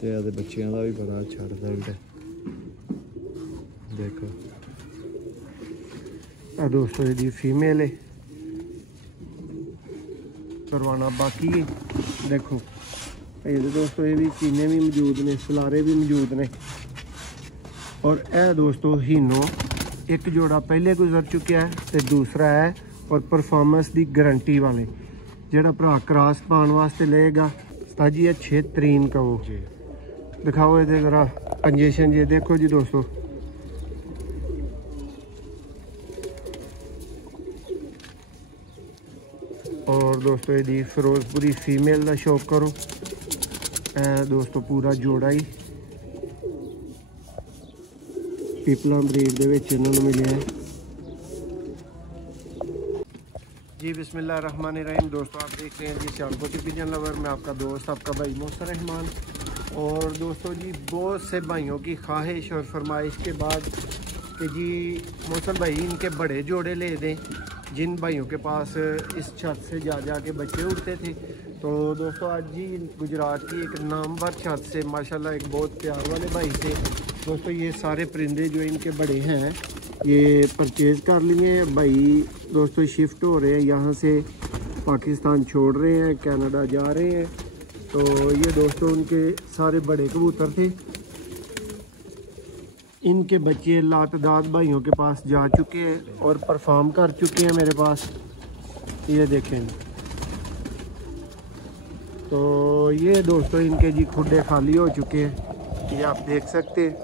ਤੇ ਇਹਦੇ ਬੱਚਿਆਂ ਦਾ ਵੀ ਬੜਾ ਅੱਛਾ ਰਿਜ਼ਲਟ है। देखो दोस्तों ये फीमेल है, करवाना बाकी है। देखो ये दोस्तों ये भी चीने भी मौजूद ने, सलारे भी मौजूद ने। और यह दोस्तों हीनो एक जोड़ा पहले गुजर चुका है तो दूसरा है, और परफॉर्मेंस की गारंटी वाले जोड़ा भरा क्रॉस पाने वास्ते लेगा ताजी है 6 तरीन का वो जी। दिखाओ ये जरा पंजेशन जी, देखो जी दोस्तों। और दोस्तों ये फिरोजपुरी फीमेल का शौक करो। दोस्तों पूरा जोड़ा ही पीपला ब्रीड दे विच इन्होंने मिले है जी। बिस्मिल्लाहिर्रहमानिर्रहीम। दोस्तों आप देख रहे हैं जी सियालकोट पिजन लवर में आपका दोस्त आपका भाई मोहसिन रहमान। और दोस्तों जी बहुत से भाइयों की ख्वाहिश और फरमाइश के बाद कि जी मोहसिन भाई इनके बड़े जोड़े ले दें, जिन भाइयों के पास इस छत से जा के बच्चे उड़ते थे। तो दोस्तों आज जी गुजरात की एक नामवर छत से माशाल्लाह एक बहुत प्यार वाले भाई से दोस्तों ये सारे परिंदे जो इनके बड़े हैं ये परचेज़ कर लिए हैं। भाई दोस्तों शिफ्ट हो रहे हैं, यहाँ से पाकिस्तान छोड़ रहे हैं, कनाडा जा रहे हैं। तो ये दोस्तों उनके सारे बड़े कबूतर थे, इनके बच्चे लातदाद भाइयों के पास जा चुके हैं और परफॉर्म कर चुके हैं मेरे पास। ये देखें तो ये दोस्तों इनके जी खुडे खाली हो चुके हैं, ये आप देख सकते हैं।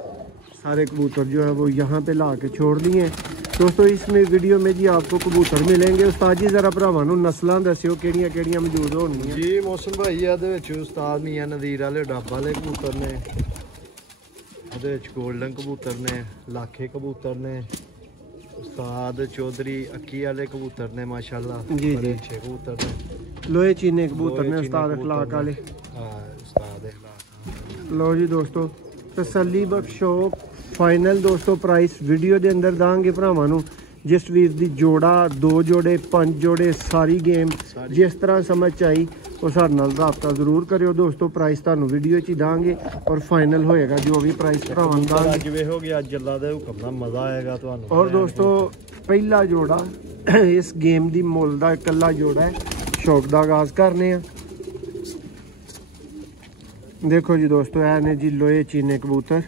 सारे कबूतर जो है वो यहाँ पे ला के छोड़ दिए हैं। दोस्तों इसमें वीडियो में जी आपको कबूतर मिलेंगे। उस्ताद जी जरा भरावां नूं नस्लां दस्सिओ किहड़ियां मौजूद होणगियां जी। मौसम भाई ਇਹਦੇ ਵਿੱਚ ਉਸਤਾਦ ਮੀਆਂ ਨਦੀਰ ਵਾਲੇ ਡੱਬ ਵਾਲੇ ਕਬੂਤਰ ਨੇ, ਇਹਦੇ ਵਿੱਚ 골ਡਨ ਕਬੂਤਰ ਨੇ, ਲਾਖੇ ਕਬੂਤਰ ਨੇ, ਉਸਤਾਦ ਚੌਧਰੀ ਅੱਕੀ ਵਾਲੇ ਕਬੂਤਰ ਨੇ ਮਾਸ਼ਾਅੱਲਾ जी बड़े जी। अच्छे कबूतर ने, लोहे चीने कबूतर ने लोहे उस्ताद चीने अखलाक कबूतर वाले। ने। हाँ उस्ताद अखलाक। लो जी दोस्तों तसल्ली बख्शो फाइनल दोस्तों प्राइस वीडियो के अंदर दांगे भरावां नूं। जिस वीर दी जोड़ा 2 जोड़े 5 जोड़े सारी गेम जिस तरह समझ आई वो साडे नाल राबता जरूर करियो दोस्तों। प्राइस तुहानूं वीडियो च ही दांगे और फाइनल होएगा जो भी प्राइस भरावां नूं दांगे। ਅੱਜ ਵੇਖੋਗੇ ਅੱਜ ਅੱਲਾ ਦੇ ਹੁਕਮ ਨਾਲ ਮਜ਼ਾ ਆਏਗਾ ਤੁਹਾਨੂੰ। और दोस्तों पहला जोड़ा इस गेम दी मुल दा इकल्ला जोड़ा है, शौक दा आगाज करने आ। देखो जी दोस्तों ऐ ने जी लोहे चीने कबूतर।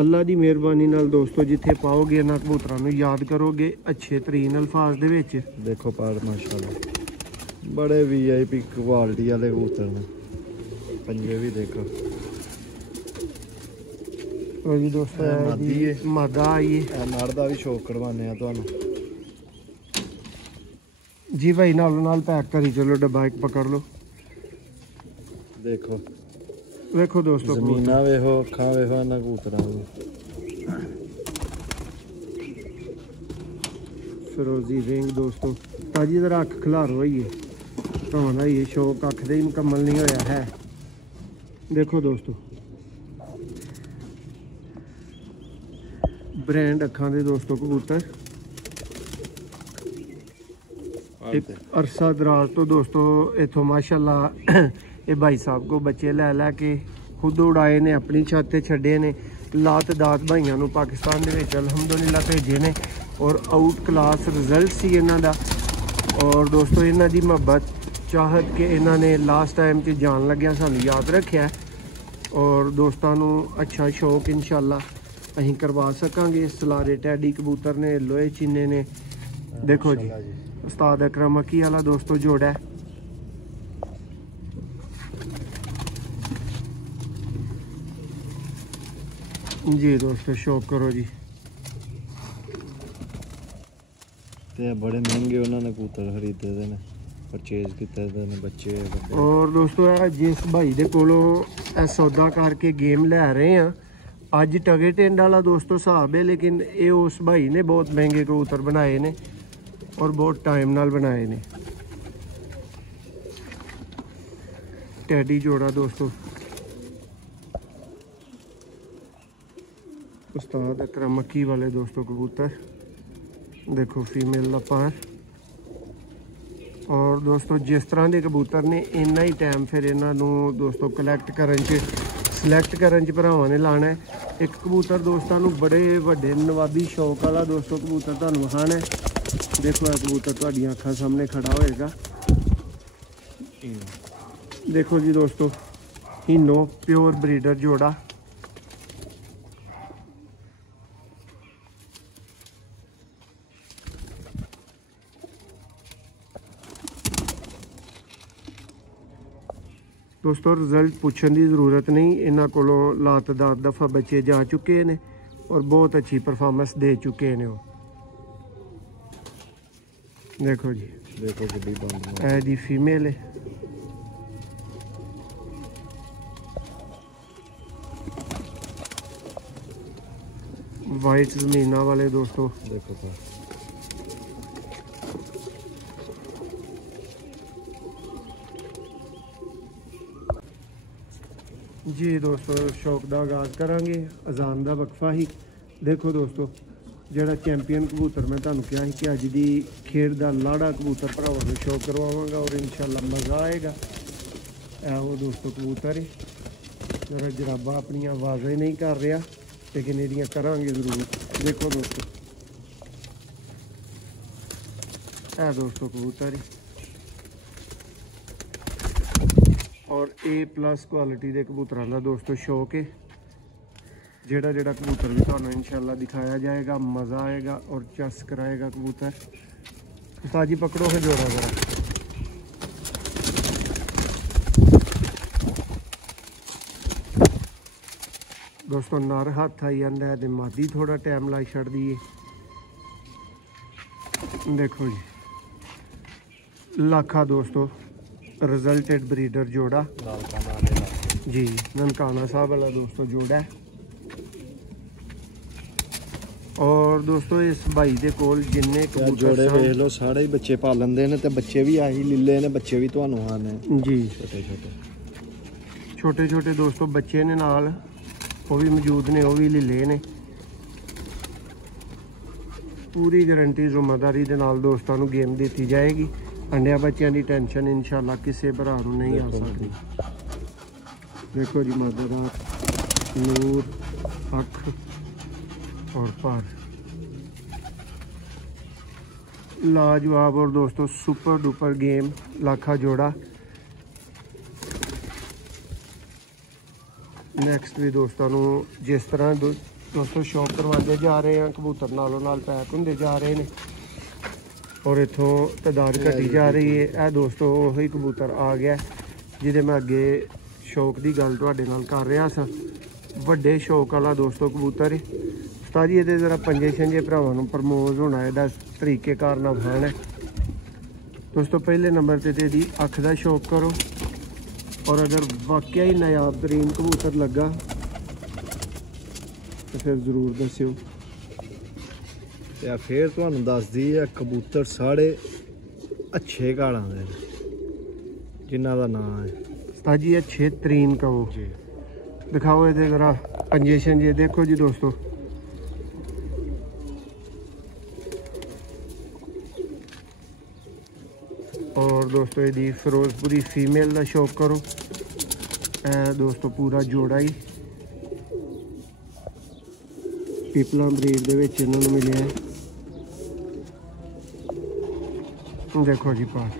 अल्लाह दी मेहरबानी नाल दोस्तों जिथे पाओगे इन्हां कबूतरां नूं याद करोगे अच्छे तरीन अल्फाज दे विच। देखो पर माशाल्लाह बड़े वीआईपी क्वालिटी वाले कबूतर ने, पंजे भी देखो। और जी दोस्तों मादी है, मादा आई है नर दा भी शौक करवाने आ तुहानूं जी भाई। नालों नाल पैक करी चलो, डब्बा एक पकड़ लो। देखो देखो दोस्तों जमीना वेखो, अखां वेखो इन्हां कबूतरां दी। फिरोजी रिंग दोस्तों ताजी जरा अख खिलारो होइए भावना ये शौक अख दे ही मुकम्मल नहीं होया है। देखो दोस्तों ब्रांड अखां दे दोस्तों कबूतर एक अरसा दराज तो दोस्तों इथों माशाल्लाह ये भाई साहब को बच्चे लै के खुद उड़ाए ने, अपनी छत ते छड्डे ने। लातदात भाइयों नूं पाकिस्तान दे विच अल्हम्दुलिल्लाह भेजे ने और आउट क्लास रिजल्ट सी इन्हां दा। और दोस्तों इन्हां दी मोहब्बत चाहत के इन्हां ने लास्ट टाइम च जान लग्या सानूं याद रखिया और दोस्तों नूं अच्छा शौक इंशाअल्लाह असीं करवा सकांगे। सलारे टैडी कबूतर ने, लोहे चीने ने। देखो जी उस्ताद अकरम अकी वाला दोस्तों जोड़ा है। जी दोस्तों शौक करो जी। ते बड़े महंगे उन्होंने कबूतर खरीदे दे ने, परचेज किते दे ने बच्चे। और दोस्तों जिस भाई दे कोलों सौदा करके गेम लै रहे हैं अज टगे टेंड वाला दोस्तों हिसाब है, लेकिन ये उस भाई ने बहुत महंगे कबूतर बनाए ने और बहुत टाइम नाल बनाए ने। टैडी जोड़ा दोस्तों उस्ताद अकरम मक्की वाले दोस्तों कबूतर। देखो फीमेल दा पार और दोस्तों जिस तरह के कबूतर ने इन्ना ही टाइम फिर इन्हों दोस्तों कलैक्ट करने सिलैक्ट करने भरावां ने लाना है। एक कबूतर दोस्तों बड़े वड्डे नवाबी शौक वाला दोस्तों कबूतर तुहानूं विखाना है। देखो यह कबूतर तुहाडीआं अखां सामने खड़ा होएगा। देखो जी दोस्तों हीनो प्योर ब्रीडर जोड़ा। दोस्तों रिजल्ट पूछने की जरूरत नहीं, इन्हों को लात 10 दफ़ा बच्चे जा चुके हैं और बहुत अच्छी परफॉर्मेंस दे चुके हैं। वो देखो जी, देखो जी फीमेल है। वाइट जमीना वाले दोस्तों देखो तो जी दोस्तों शौक का आगाज़ करांगे अजान का वक्फा ही। देखो दोस्तों जड़ा चैंपियन कबूतर मैं तुहानूं कहा कि अज की खेड का लाड़ा कबूतर भरावां नूं शौक करवावांगा और इंशाअल्लाह मज़ा आएगा। वो दोस्तों कबूतर है जरा जराबा अपनी आवाज़ें नहीं कर रहा लेकिन ये करांगे ज़रूर। देखो दोस्तों दोस्तों कबूतर है और A+ क्वालिटी के कबूतरों का दोस्तों शौक है। जेड़ा जेड़ा कबूतर भी तुहानूं इंशाअल्लाह दिखाया जाएगा, मज़ा आएगा और चस कराएगा कबूतर। उस्ताद जी पकड़ो है जोड़ा जरा। दोस्तों नर हाथ आई जाता है तो मादी थोड़ा टाइम लाई छड़ती है। देखो जी लाखा दोस्तों रिजल्टेड ब्रीडर जोड़ा जी ननकाना साहब वाला दोस्तों जोड़ा है। और दोस्तों इस भाई दे कोल जिन्ने जोड़े वेख लो सारे ही बच्चे पालन दे ने ते बच्चे भी आही लीले ने, बच्चे भी तुहानूं आने जी छोटे छोटे छोटे दोस्तों बच्चे ने नाल वो भी मौजूद ने, वो भी लीले ने। पूरी गारंटी जिम्मेदारी दे नाल दोस्तों नूं गेम दी जाएगी। अंडिया बच्चों की टेंशन इंशाअल्लाह किसी भरा नहीं आ सकती। देखो जी मदरात नूर अख और पर लाजवाब और दोस्तों सुपर डुपर गेम लाखा जोड़ा। नैक्सट भी दोस्तों जिस तरह दोस्तों शौक करवाते जा रहे हैं कबूतर नालों नाल पैक होंगे जा रहे हैं और इतों तादाद घटी जा रही है। यह दोस्तों वही कबूतर आ गया जिदे मैं अगे शौक की गल तुहाडे नाल कर रहा सा। वड्डे शौक वाला दोस्तों कबूतर है। उस्ताद जी ये जरा पंजे छंजे भरावां नूं प्रमोज होना है तरीकेकार नाल खाना है। दोस्तों पहले नंबर ते इहदी अख का शौक करो और अगर वाकई ही नायाब तरीन कबूतर लगा तो फिर जरूर दस्यो। या फिर तुहानूं दस दी कबूतर साढ़े अच्छे घाड़ां दे जिन्हां दा नाम है उस्ताद जी अच्छे तरीन कहो जी। दिखाओ ये जरा पंजे छंजे। देखो जी दोस्तों और दोस्तों यदि फिरोजपुरी फीमेल का शौक करो दोस्तों पूरा जोड़ा ही पीपला ब्रीड दे विच इन्हां नूं मिलिया है। देखो जी पास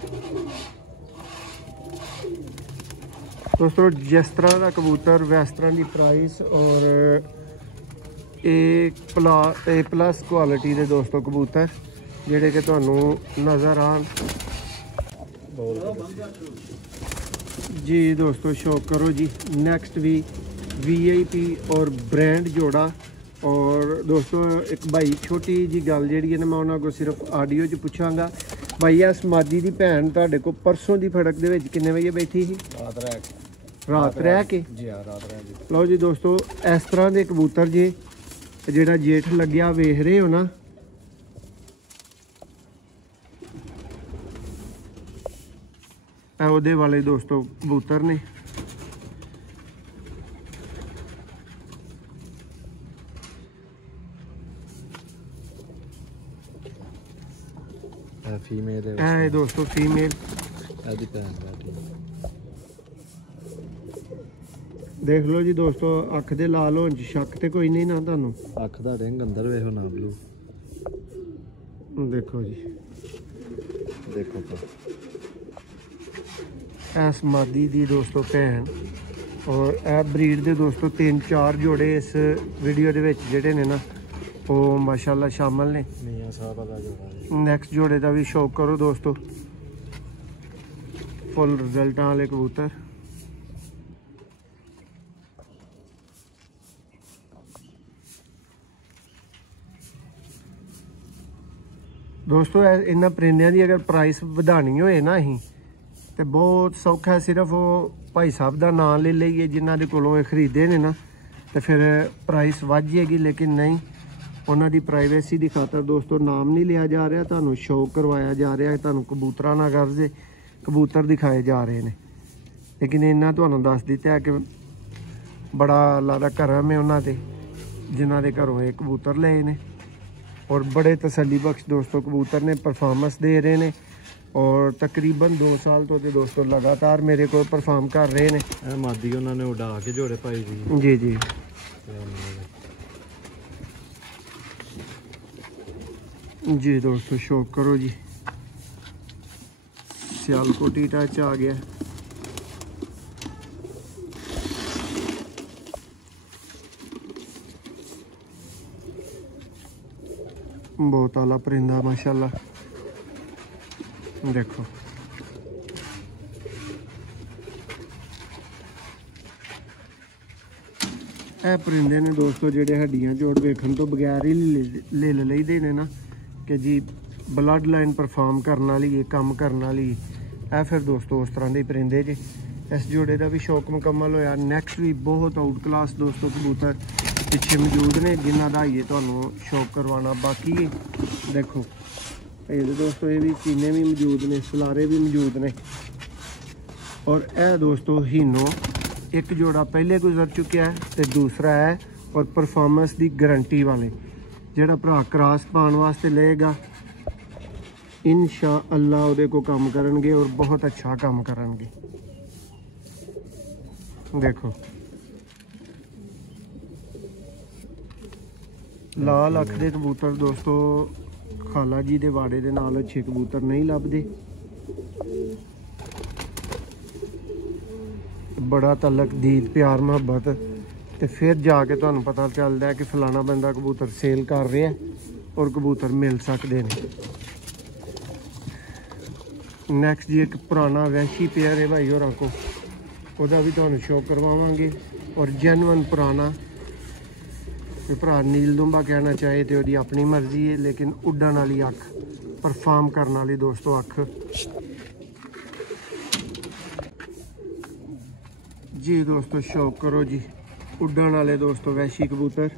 दोस्तों जिस तरह का कबूतर वैस तरह की प्राइस और A+ क्वालिटी के दोस्तों कबूतर जेडे कि तुहानूं नज़र आन जी। दोस्तों शौक करो जी। नेक्स्ट भी VIP और ब्रांड जोड़ा। और दोस्तों एक भाई छोटी जी गल जी मैं उन्होंने को सिर्फ आडियो च पूछांगा भाई इस मादी की भैन तुहाडे को परसों की फड़क दे विच किन्ने बजे बैठी थी? रात रह के जी हाँ रात रह के। लो जी दोस्तों इस तरह के कबूतर जे जेड़ा जेठ लग्या वेख रहे हो ना ਉਹਦੇ वाले दोस्तों कबूतर ने। फीमेल है है दोस्तों फीमेल। आदि भैन बैठी देख लो जी दोस्तों, अख दे लाल होने च शक तो कोई नहीं ना तुहानू। अख दा रिंग अंदर वेखो ना ब्लू देखो जी, देखो तो ऐस मादी दी दोस्तों भैन और ए ब्रीड दे दोस्तों 3-4 जोड़े इस वीडियो दे विच जेहड़े ने ना वो माशाल्लाह शामिल ने। मियां साहब दा जोड़ा है। नैक्सट जोड़े का भी शौक करो दोस्तों, फुल रिजल्ट वाले कबूतर। दोस्तों इन्होंने परिंदियां की अगर प्राइस बढ़ानी होए ना अहीं तो बहुत सौखा है, सिर्फ वो भाई साहब का नाम ले लीए जिन्हों के कोलों खरीदे ने ना, तो फिर प्राइस वध जाएगी। लेकिन नहीं, उन्होंने प्राइवेसी की खातर दोस्तों नाम नहीं लिया जा रहा, तुहानू शौक करवाया जा रहा है, तुहानू कबूतरां नाल गर्ज कबूतर दिखाए जा रहे हैं। लेकिन इन्ना तुहानू दस दिता है कि बड़ा अल्लाह दा करम है उन्होंने जिन्हों के घरों ये कबूतर लए ने और बड़े तसल्ली बख्श दोस्तों कबूतर ने परफॉर्मेंस दे रहे हैं और तकरीबन 2 साल तो दोस्तों लगातार मेरे को परफॉर्म कर रहे हैं। मादी उन्होंने उड़ा के जोड़े पाई जी। जी जी जी दोस्तों शौक करो जी। सियालकोटी टच आ गया। बहुत आला परिंदा माशाल्लाह। देखो ए परिंदे ने दोस्तों जेडे हड्डियां जोड़ वेखण तो बगैर ही ले लईदे ने ना कि जी ब्लड लाइन परफॉर्म करने वाली काम करने वाली ए फिर दोस्तों उस तरह के परिंदे जे इस जोड़े का भी शौक मुकम्मल होया। नैक्सट भी बहुत आउट क्लास दोस्तों कबूतर पिछे मौजूद ने जिन्हों का आइए तुहानू शौक करवाना बाकी है। देखो ये दोस्तों ये भी चीने भी मौजूद ने, सलारे भी मौजूद ने और यह दोस्तों हीनो एक जोड़ा पहले गुजर चुका है तो दूसरा है और परफॉर्मेंस की गारंटी वाले जोड़ा भरा क्रॉस पाने वास्ते लेगा इंशाअल्लाह उहदे को काम करनगे और बहुत अच्छा काम करनगे। देखो लाल अख दे कबूतर दोस्तों खाला जी दे वाड़े दे नाल अच्छे कबूतर नहीं लभदे। बड़ा तलक दीद प्यार मुहब्बत तो फिर जाके तुहानू पता चलता है कि फलाना बंदा कबूतर सेल कर रहा है और कबूतर मिल सकते हैं। नैक्सट जी एक पुराना वैशी पेयर है भाई होरां को, वह भी तुहानू शो करवावांगे और जेन्युइन पुराना भरा नील दुंबा कहना चाहे तो वही अपनी मर्जी है, लेकिन उड्डण वाली अख परफॉर्म करने वाली दोस्तों अख जी। दोस्तों शौक करो जी उड्डण वाले दोस्तों वैशी कबूतर।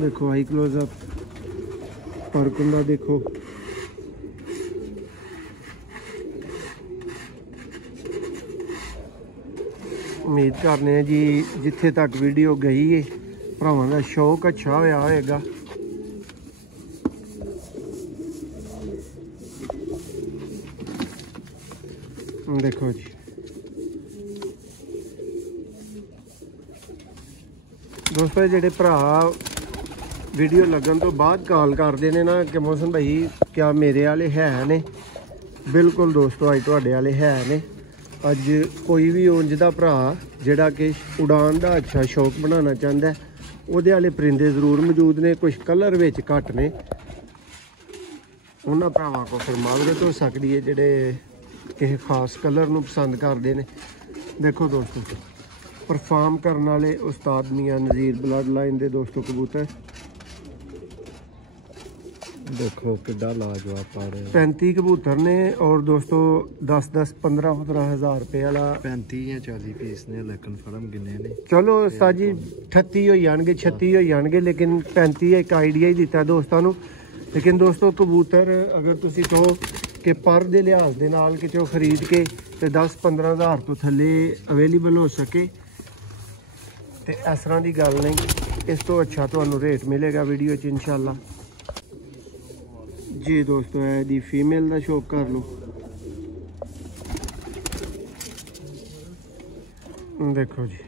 देखो आई क्लोजअप फर्क हुंदा देखो। उम्मीद करने जी जिथे तक वीडियो गई है भरावां दा शौक अच्छा होया होएगा। देखो जी दोस्तों जेडे भरा वीडियो लगन तो बाद कॉल करते हैं ना कि मोहसन भाई क्या मेरे वाले है ने, बिल्कुल दोस्तों अज तुहाडे वाले है ने। अज कोई भी उंज दा भरा जिहड़ा कि उड़ान का अच्छा शौक बनाना चाहता है उहदे वाले परिंदे जरूर मौजूद ने। कुछ कलर विच घट ने, उन्हां भरावां को फिर मालूम हो सकती है जिहड़े किसी खास कलर नूं पसंद करते हैं। देखो दोस्तों परफॉर्म करने वाले उस्ताद मियां नज़ीर ब्लड लाइन के दोस्तों कबूतर। देखो किड्डा लाजवाब पा रहे 35 कबूतर ने और दोस्तों 10-10 15-15 हज़ार रुपये वाला 35 या 40 पीस ने, लेकिन फर्म गिने ने। चलो उस्ताद जी 38 हो जाएंगे 36 हो जाएंगे, लेकिन 35 एक आइडिया ही दिता दोस्तों को। लेकिन दोस्तों कबूतर अगर तुसी कहो कि पर दे लिहाज दे नाल कितों खरीद के तो 10-15 हज़ार तो थले अवेलेबल हो सके तो इस तरह की गल नहीं, इस तो अच्छा तुहानू रेट मिलेगा वीडियो च इंशाअल्लाह। जी दोस्तों है दी फीमेल का शौक कर लो। देखो जी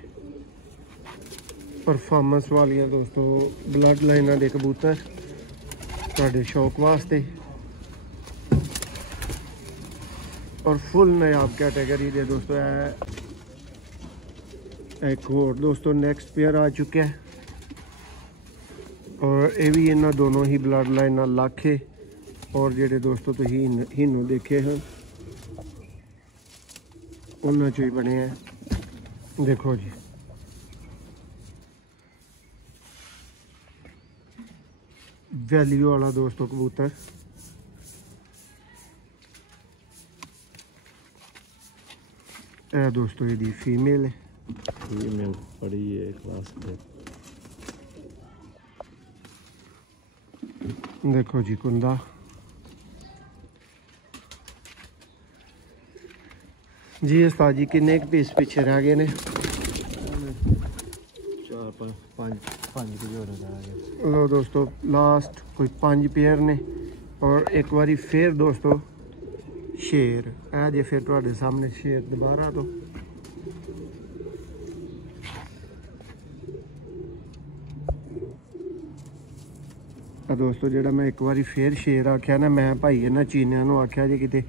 परफॉर्मेंस वाली दोस्तों ब्लड लाइना दे कबूतर तुहाडे शौक वास्ते और फुल नायाब कैटेगरी दे दोस्तों है। एक और दोस्तों नेक्स्ट पेयर आ चुका है और ये भी इन्होंने दोनों ही ब्लड लाइन लाखे और जेडे दोस्तों तो हिनू देखे हैं उन्होंने चो ही बने हैं। देखो जी वैल्यू वाला दोस्तों कबूतर। दोस्तों ये फीमेल है, फीमेल बड़ी है क्लास पे। देखो जी कुंदा जी उस्ताद जी किन्ने पीस पीछे रह गए ने? 4-5 जोड़े रह गए। लो दोस्तों लास्ट कोई 5 पेयर ने और एक बारी फिर दोस्तों शेर है जे फिर तुहाडे सामने शेर दोबारा तो दोस्तों जेड़ा मैं एक बारी फिर शेर आख्या ना मैं भाई इन्हां चीनियां नूं आख्या जे किते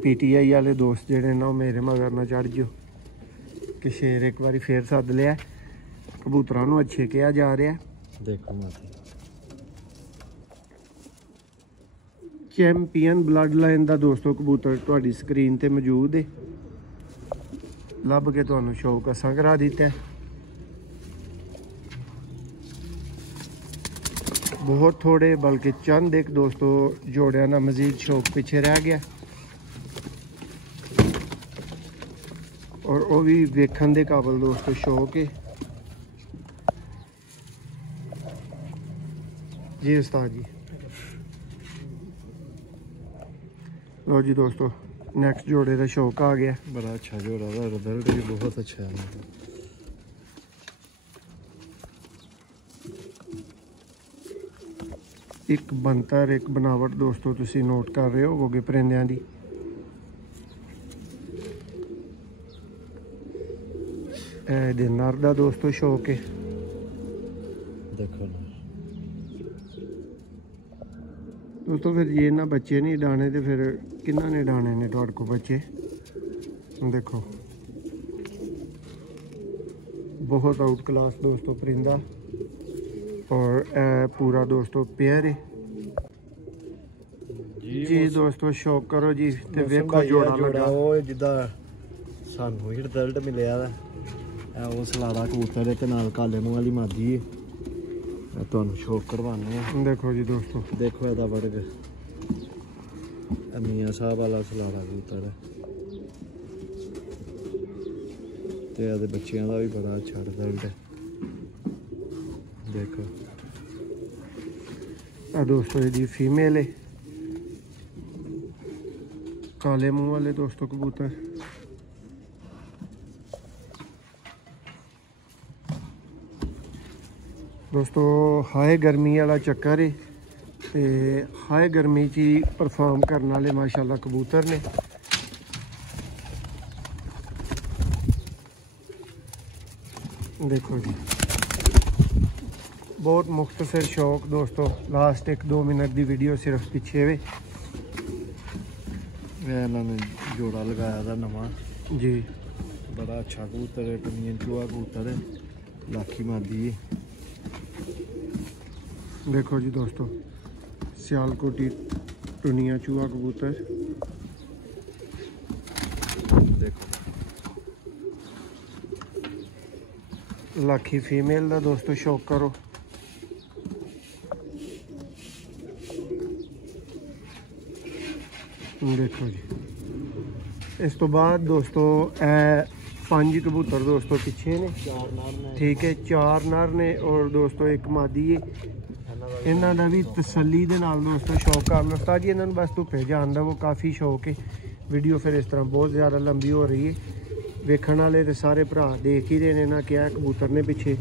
PTI वाले दोस्त जेड़े ना मेरे मगर ना चढ़ जाओ कि शेर एक बारी फिर सद लिया कबूतरां नूं अच्छे कहा जा रहा है। देखो माथे चैंपियन ब्लड लाइन का दोस्तों कबूतर तुहाडी स्क्रीन ते मौजूद है, लभ के तुहानूं शौक असां करा दिता है। बहुत थोड़े बल्कि चंद एक दोस्तों जोड़िया ना मजीद शौक पीछे रह गया और वो भी वेखण दे काबिल दोस्तों शौक है। जी उस्ताद जी लो जी दोस्तों नेक्स्ट जोड़े का शौक आ गया। बड़ा अच्छा जोड़ा था, रिजल्ट भी बहुत अच्छा है। एक बनतर एक बनावट दोस्तों तुसी नोट कर रहे होगे परिंदियां दी। ए नर दा दोस्तों शौक है। देखो ना दोस्तों फिर ये ना बच्चे नहीं डाने तो फिर किन्ना ने डाने ने तुहाडे को बच्चे। देखो बहुत आउट क्लास दोस्तों परिंदा और पूरा दोस्तों पेयर है जी दोस्तों शौक करो जी ते वेखो जोड़ा लगा वो जिदा सानू ही रिजल्ट मिलिया वो सलाड़ा कबूतर है ते नाल काले मूंह वाली मादी है। मैं तुहानू शौक करवाने हैं। देखो जी दोस्तों देखो एदा वर्ग मियां साहब वाला सलाड़ा कबूतर है ते एदे बच्चियां दा भी बड़ा अच्छा रिजल्ट है। देखो दोस्तों ये फीमेल है काले मुंह वाले दोस्तों कबूतर। दोस्तों हाई गर्मी वाला चक्कर है ते हाई गर्मी च परफॉर्म करने वाले माशाल्लाह कबूतर ने। देखो जी बहुत मुख्तसर शौक दोस्तों लास्ट 1-2 मिनट की वीडियो सिर्फ पीछे वे इन्होंने जोड़ा लगाया था नवा जी। बड़ा अच्छा कबूतर है, टनियन चूहा कबूतर है, लाखी मादी है। देखो जी दोस्तों सियालकोटी टुनिया चूहा कबूतर। देखो लाखी फीमेल का दोस्तों शौक करो। देखो जी इस तो बाद दोस्तों ए 5 कबूतर दोस्तों पीछे ने, ठीक है 4 नर ने और दोस्तों एक मादी है। इन्हों का भी तसली दे नाल दोस्तों शौक कर लो। उस्ताद जी इन्होंने बस धुप्पे जान दा वो काफ़ी शौक है। वीडियो फिर इस तरह बहुत ज़्यादा लंबी हो रही है, वेखण वाले तो सारे भरा देख ही रहे ना क्या कबूतर ने पिछे।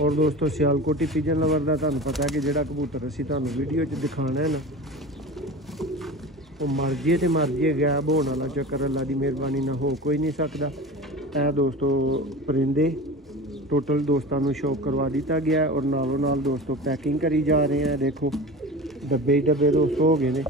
और दोस्तों सियालकोटी पिजन लवर का तुहानू पता है कि जोड़ा कबूतर असीं तुहानू वीडियो च दिखाना है ना ਉਹ ਮਰ ਜੇ ਤੇ ਮਰ ਜੇ, ਗਾਇਬ ਹੋਣ ਵਾਲਾ ਚੱਕਰ ਅੱਲਾ ਦੀ ਮਿਹਰਬਾਨੀ ਨਾਲ ਹੋ ਕੋਈ ਨਹੀਂ ਸਕਦਾ। ਇਹ ਦੋਸਤੋ ਪਰਿੰਦੇ ਟੋਟਲ ਦੋਸਤਾਂ ਨੂੰ ਸ਼ੌਕ ਕਰਵਾ ਦਿੱਤਾ ਗਿਆ ਔਰ ਨਾਲੋਂ ਨਾਲ ਦੋਸਤੋ ਪੈਕਿੰਗ ਕਰੀ ਜਾ ਰਹੇ ਆ। ਦੇਖੋ ਡੱਬੇ ਹੀ ਡੱਬੇ ਦੋਸਤੋ ਹੋ ਗਏ ਨੇ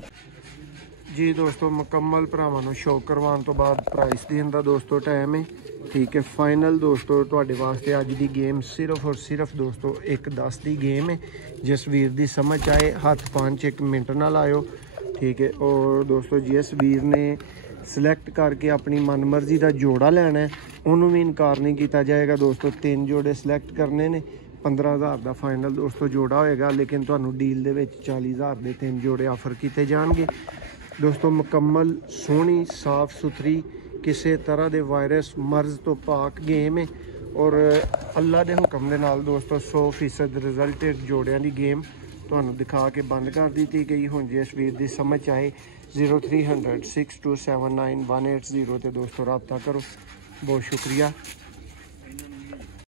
ਜੀ। ਦੋਸਤੋ ਮੁਕੰਮਲ ਭਰਾਵਾਂ ਨੂੰ ਸ਼ੌਕ ਕਰਵਾਉਣ ਤੋਂ ਬਾਅਦ ਪ੍ਰਾਈਸ ਦੇਣ ਦਾ ਦੋਸਤੋ ਟਾਈਮ ਹੈ। ਠੀਕ ਹੈ, ਫਾਈਨਲ ਦੋਸਤੋ ਤੁਹਾਡੇ ਵਾਸਤੇ ਅੱਜ ਦੀ ਗੇਮ ਸਿਰਫ ਔਰ ਸਿਰਫ ਦੋਸਤੋ 1-10 ਦੀ ਗੇਮ ਹੈ। ਜਿਸ ਵੀਰ ਦੀ ਸਮਝ ਆਏ ਹੱਥ 5-1 ਮਿੰਟ ਨਾਲ ਆਇਓ। ਠੀਕ ਹੈ, ਔਰ ਦੋਸਤੋ ਜਿਸ ਵੀਰ ਨੇ ਸਿਲੈਕਟ ਕਰਕੇ ਆਪਣੀ ਮਨਮਰਜ਼ੀ ਦਾ ਜੋੜਾ ਲੈਣਾ ਹੈ ਉਹਨੂੰ ਵੀ ਇਨਕਾਰ ਨਹੀਂ ਕੀਤਾ ਜਾਏਗਾ। ਦੋਸਤੋ 3 ਜੋੜੇ ਸਿਲੈਕਟ ਕਰਨੇ ਨੇ, 15,000 ਦਾ ਫਾਈਨਲ ਦੋਸਤੋ ਜੋੜਾ ਹੋਏਗਾ, ਲੇਕਿਨ ਤੁਹਾਨੂੰ ਡੀਲ ਦੇ ਵਿੱਚ 40,000 ਦੇ 3 ਜੋੜੇ ਆਫਰ ਕੀਤੇ ਜਾਣਗੇ। ਦੋਸਤੋ ਮੁਕੰਮਲ ਸੋਹਣੀ ਸਾਫ ਸੁਥਰੀ ਕਿਸੇ ਤਰ੍ਹਾਂ ਦੇ ਵਾਇਰਸ ਮਰਜ਼ ਤੋਂ ਪਾਕ ਗੇਮ ਹੈ ਔਰ ਅੱਲਾ ਦੇ ਹੁਕਮ ਦੇ ਨਾਲ ਦੋਸਤੋ 100% ਰਿਜ਼ਲਟਡ ਜੋੜਿਆਂ ਦੀ ਗੇਮ ਤੁਹਾਨੂੰ ਦਿਖਾ ਕੇ ਬੰਦ ਕਰ ਦਿੱਤੀ ਗਈ। ਹੁਣ ਜਿਸ ਵੀਰ ਦੀ ਸਮਝ ਆਏ 0300 6279 180 ਤੇ ਦੋਸਤੋ ਰਾਬਤਾ ਕਰੋ। ਬਹੁਤ ਸ਼ੁਕਰੀਆ।